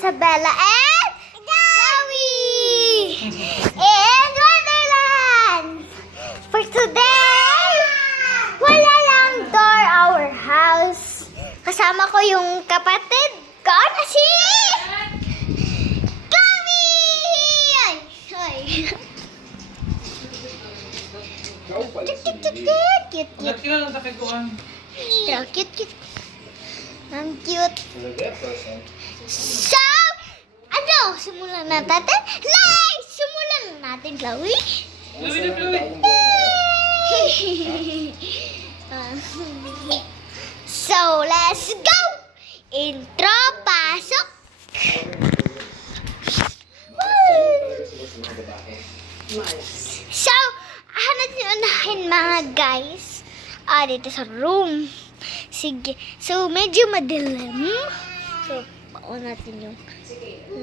Isabella and Chloe in Wonderland. For today, wala lang door our house. Kasama ko yung kapatid ko na si Chloe. Ay. Cute. Cute. Ang cute. So, simulan na natin. Simulan na natin, Chloe. So, let's go! Intro, pasok! So, natin unahin mga guys. Dito sa room. Sige. So, medyo madilim. So, paon natin yung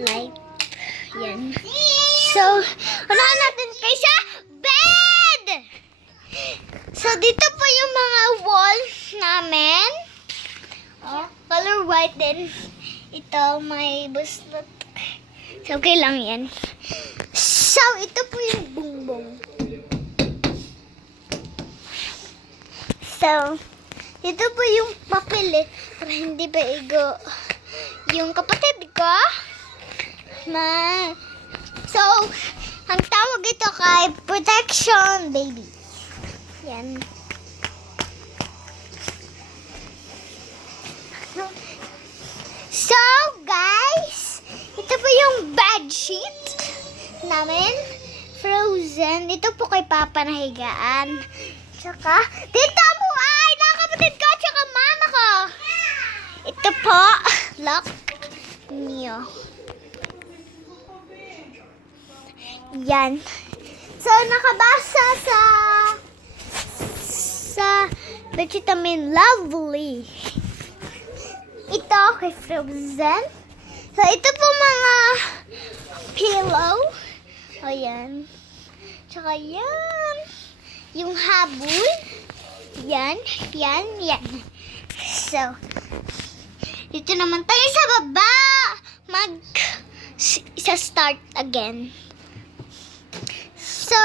light. Yan. So, unahan natin kay sa bed! So, dito po yung mga wall namin. Color white din. Ito, may buslot. So, okay lang yan. So, ito po yung bongbong. So, ito po yung papel para hindi pa igo yung kapatid ko. So, ang tawag ito kay protection baby. Yan. So, guys, ito po yung bed sheet namin. Frozen. Ito po kay Papa na higaan. Tsaka, dito po ay nakapatid ko tsaka mama ko. Ito po, lock niyo. Yan. So, nakabasa sa bedsheet namin, lovely. Ito kay Frozen. So, ito po mga pillow. O, yan. Tsaka yan. Yung habol. Yan. So, dito naman tayo sa baba. Isa-start again. So,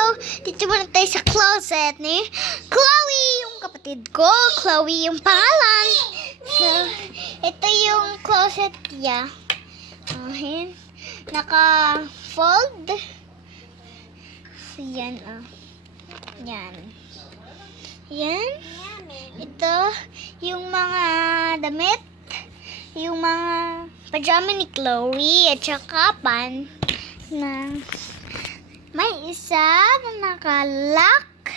dito muna tayo sa closet ni Chloe, yung kapatid ko. Chloe yung pangalan. So, ito yung closet niya. Naka-fold. So, yan, Yan. Ito, yung mga damit. Yung mga pajama ni Chloe at saka pan na may isa na nakalock.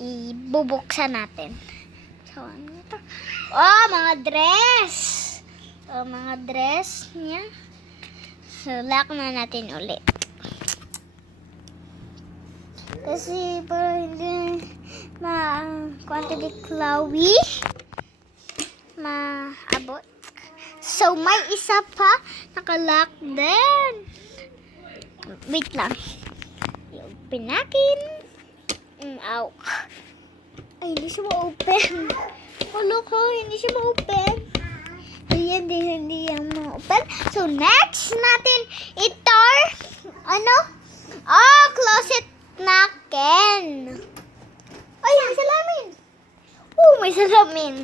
Ibubuksan natin. So, ano ito? Mga dress. Mga dress niya. So, lock na natin ulit. Kasi para hindi quantity Chloe maabot. So, may isa pa nakalock din. Wait lang. I-open natin. Ow. Ay, hindi siya ma-open. Ko, hindi siya ma-open. Hindi yan ma-open. So, next natin ito. Closet natin. Ay, may salamin. May salamin.